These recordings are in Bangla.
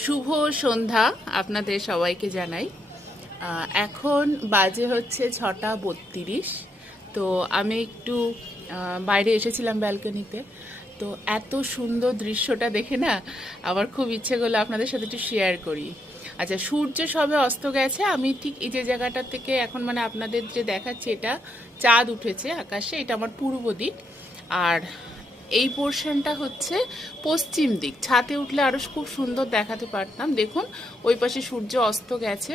শুভ সন্ধ্যা আপনাদের সবাইকে জানাই। এখন বাজে হচ্ছে 6:32। তো আমি একটু বাইরে এসেছিলাম ব্যালকনিতে। তো এত সুন্দর দৃশ্যটা দেখে না আমার খুব ইচ্ছে করলো আপনাদের সাথে একটু শেয়ার করি। আচ্ছা, সূর্য সবে অস্ত গেছে। আমি ঠিক এই যে জায়গাটা থেকে এখন মানে আপনাদের যে দেখাচ্ছে, এটা চাঁদ উঠেছে আকাশে। এটা আমার পূর্ব দিক, আর এই পোর্শনটা হচ্ছে পশ্চিম দিক। ছাদে উঠলে আরও খুব সুন্দর দেখাতে পারতাম। দেখুন ওই পাশে সূর্য অস্ত গেছে,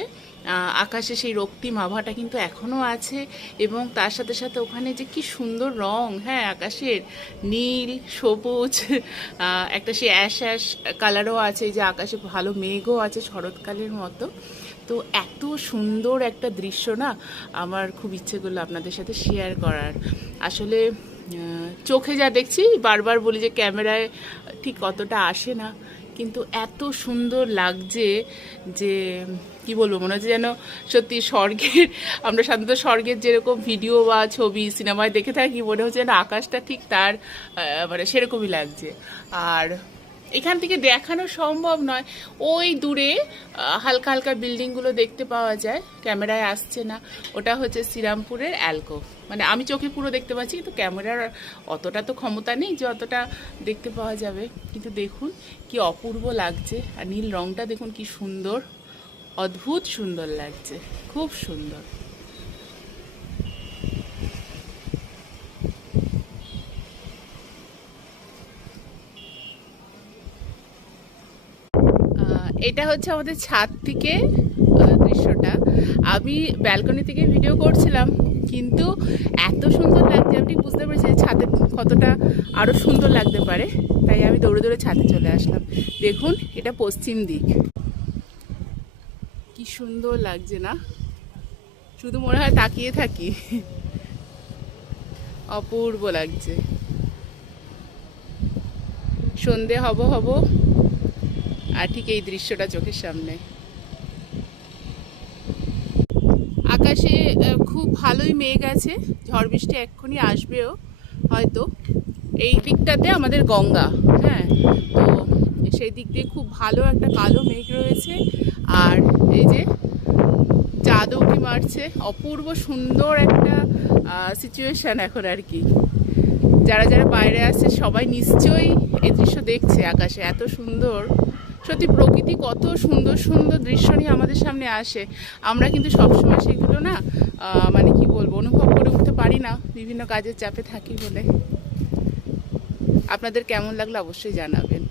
আকাশে সেই রক্তিম আভাটা কিন্তু এখনও আছে, এবং তার সাথে সাথে ওখানে যে কি সুন্দর রং, হ্যাঁ, আকাশের নীল সবুজ, একটা সেই অ্যাশ অ্যাশ কালারও আছে। এই যে আকাশে ভালো মেঘও আছে শরৎকালের মতো। তো এত সুন্দর একটা দৃশ্য না, আমার খুব ইচ্ছে করলো আপনাদের সাথে শেয়ার করার। আসলে চোখে যা দেখছি, বারবার বলি যে ক্যামেরায় ঠিক অতটা আসে না, কিন্তু এত সুন্দর লাগছে যে কি বলবো, মনে হচ্ছে যেন সত্যি স্বর্গের, আমরা সাধারণত স্বর্গের যেরকম ভিডিও বা ছবি সিনেমায় দেখে থাকি, মনে হচ্ছে যেন আকাশটা ঠিক তার মানে সেরকমই লাগছে। আর এখান থেকে দেখানো সম্ভব নয়, ওই দূরে হালকা হালকা বিল্ডিংগুলো দেখতে পাওয়া যায়, ক্যামেরায় আসছে না। ওটা হচ্ছে শ্রীরামপুরের অ্যালকো। মানে আমি চোখে পুরো দেখতে পাচ্ছি, কিন্তু ক্যামেরার অতটা তো ক্ষমতা নেই যে অতটা দেখতে পাওয়া যাবে। কিন্তু দেখুন কি অপূর্ব লাগছে, আর নীল রংটা দেখুন কি সুন্দর, অদ্ভুত সুন্দর লাগছে, খুব সুন্দর। এটা হচ্ছে আমাদের ছাদ থেকে দৃশ্যটা। আমি ব্যালকনি থেকে ভিডিও করছিলাম, কিন্তু এত সুন্দর লাগছে আমি ঠিক বুঝতে পেরেছি যে ছাদে কতটা আরও সুন্দর লাগতে পারে। তাই আমি দৌড়ে দৌড়ে ছাদে চলে আসলাম। দেখুন এটা পশ্চিম দিক, কি সুন্দর লাগছে না, শুধু মনে হয় তাকিয়ে থাকি, অপূর্ব লাগছে। সন্ধে হব হব, আর ঠিক এই দৃশ্যটা চোখের সামনে। আকাশে খুব ভালোই মেঘ আছে, ঝড় বৃষ্টি এক্ষুনি আসবেও হয়তো। এই দিকটাতে আমাদের গঙ্গা, হ্যাঁ, তো সেই দিক দিয়ে খুব ভালো একটা কালো মেঘ রয়েছে। আর এই যে চাঁদ উঁকি মারছে, অপূর্ব সুন্দর একটা সিচুয়েশান এখন আর কি। যারা যারা বাইরে আছে সবাই নিশ্চয়ই এই দৃশ্য দেখছে। আকাশে এত সুন্দর, সত্যি প্রকৃতি কত সুন্দর সুন্দর দৃশ্য নিয়ে আমাদের সামনে আসে। আমরা কিন্তু সবসময় সেগুলো না মানে কি বলবো, অনুভব করে উঠতে পারি না, বিভিন্ন কাজের চাপে থাকি বলে। আপনাদের কেমন লাগলো অবশ্যই জানাবেন।